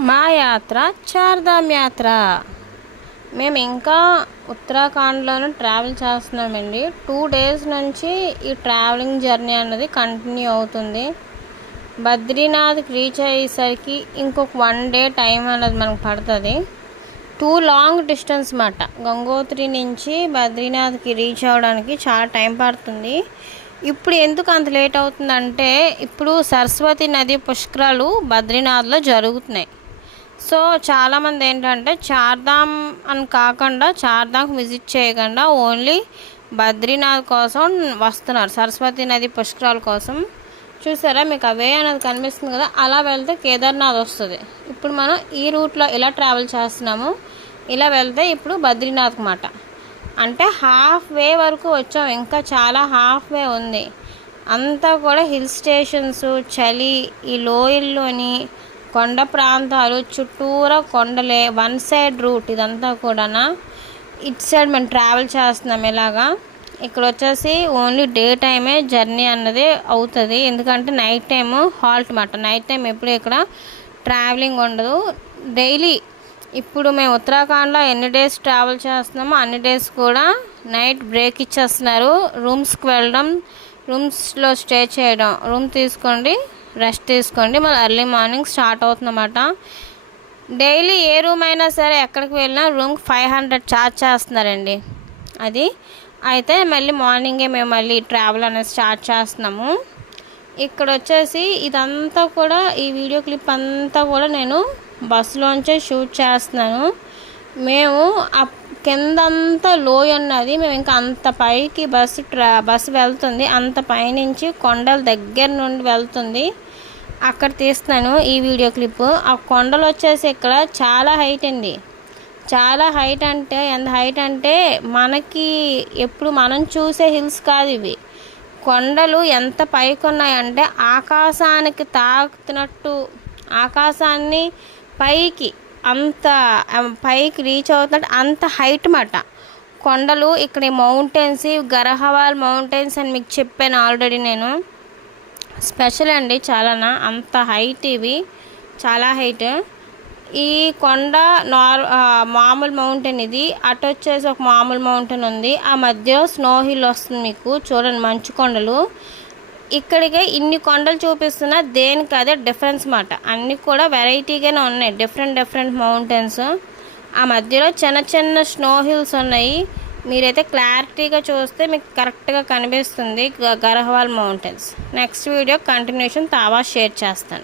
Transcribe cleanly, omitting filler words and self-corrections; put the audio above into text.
మా యాత్ర చార్ధామ్ యాత్ర. మేము ఇంకా ఉత్తరాఖండ్లోనే ట్రావెల్ చేస్తున్నామండి. 2 days నుంచి ఈ ట్రావెలింగ్ జర్నీ అన్నది కంటిన్యూ అవుతుంది. బద్రీనాథ్కి రీచ్ అయ్యేసరికి ఇంకొక 1 day టైం అన్నది మనకు పడుతుంది. 2 long distance మాట. గంగోత్రి నుంచి బద్రీనాథ్కి రీచ్ అవ్వడానికి చాలా టైం పడుతుంది. ఇప్పుడు ఎందుకు అంత లేట్ అవుతుందంటే, ఇప్పుడు సరస్వతి నది పుష్కరాలు బద్రీనాథ్లో జరుగుతున్నాయి. సో చాలామంది ఏంటంటే చార్ధామ్ అని కాకుండా చార్ధామ్కి విజిట్ చేయకుండా ఓన్లీ బద్రీనాథ్ కోసం వస్తున్నారు, సరస్వతి నది పుష్కరాల కోసం. చూసారా, మీకు అవే అనేది కనిపిస్తుంది కదా, అలా వెళ్తే కేదార్నాథ్ వస్తుంది. ఇప్పుడు మనం ఈ రూట్లో ఇలా ట్రావెల్ చేస్తున్నాము. ఇలా వెళ్తే ఇప్పుడు బద్రీనాథ్ మాట. అంటే హాఫ్ వే వరకు వచ్చాం, ఇంకా చాలా హాఫ్ వే ఉంది. అంతా కూడా హిల్ స్టేషన్స్, చలి, ఈ లోయల్లోని కొండ ప్రాంతాలు, చుట్టూరా కొండలే, 1 side రూట్ ఇదంతా కూడా. ఇటు సైడ్ మేము ట్రావెల్ చేస్తున్నాం ఇలాగా. ఇక్కడ వచ్చేసి ఓన్లీ డే టైమే జర్నీ అన్నది అవుతుంది, ఎందుకంటే నైట్ టైము హాల్ట్ మాట. నైట్ టైం ఎప్పుడు ఇక్కడ ట్రావెలింగ్ ఉండదు. డైలీ ఇప్పుడు మేము ఉత్తరాఖండ్లో ఎన్ని డేస్ ట్రావెల్ చేస్తున్నామో అన్ని డేస్ కూడా నైట్ బ్రేక్ ఇచ్చేస్తున్నారు. రూమ్స్కి వెళ్ళడం, రూమ్స్లో స్టే చేయడం, రూమ్ తీసుకోండి, రెస్ట్ తీసుకోండి, మళ్ళీ ఎర్లీ మార్నింగ్ స్టార్ట్ అవుతుందన్నమాట. డైలీ ఏ రూమ్ అయినా సరే ఎక్కడికి వెళ్ళినా రూమ్కి 500 ఛార్జ్ చేస్తున్నారండి. అది అయితే మళ్ళీ మార్నింగే మేము మళ్ళీ ట్రావెల్ అనేది స్టార్ట్ చేస్తున్నాము. ఇక్కడ వచ్చేసి ఇదంతా కూడా, ఈ వీడియో క్లిప్ అంతా కూడా నేను బస్సులోంచే షూట్ చేస్తున్నాను. మేము కిందంతా లోయ అన్నది, మేము ఇంకా అంత పైకి బస్సు వెళ్తుంది, అంత పైనుంచి కొండల దగ్గర నుండి వెళ్తుంది. అక్కడ తీస్తున్నాను ఈ వీడియో క్లిప్. ఆ కొండలు వచ్చేసి ఇక్కడ చాలా హైట్ అండి, చాలా హైట్. అంటే ఎంత హైట్ అంటే మనకి ఎప్పుడు మనం చూసే హిల్స్ కాదు ఇవి. కొండలు ఎంత పైకి ఉన్నాయంటే ఆకాశానికి తాకుతున్నట్టు, ఆకాశాన్ని పైకి అంత పైకి రీచ్ అవుతున్నట్టు అంత హైట్ మాట కొండలు. ఇక్కడ మౌంటైన్స్, గరహవాల్ మౌంటైన్స్ అని మీకు చెప్పాను ఆల్రెడీ నేను. స్పెషల్ అండి చాలానా, అంత హైట్ ఇవి, చాలా హైట్. ఈ కొండ మామూలు మౌంటైన్ ఇది, అటు వచ్చేసి ఒక మామూలు మౌంటైన్ ఉంది, ఆ మధ్యలో స్నో హిల్ వస్తుంది మీకు. చూడండి, మంచు కొండలు. ఇక్కడికి ఇన్ని కొండలు చూపిస్తున్నా దేనికి అదే డిఫరెన్స్ మాట. అన్నీ కూడా వెరైటీగానే ఉన్నాయి, డిఫరెంట్ మౌంటైన్స్. ఆ మధ్యలో చిన్న చిన్న స్నో హిల్స్ ఉన్నాయి. మీరైతే క్లారిటీగా చూస్తే మీకు కరెక్ట్గా కనిపిస్తుంది గరహవాల్ mountains. Next video continuation tawa share చేస్తాను.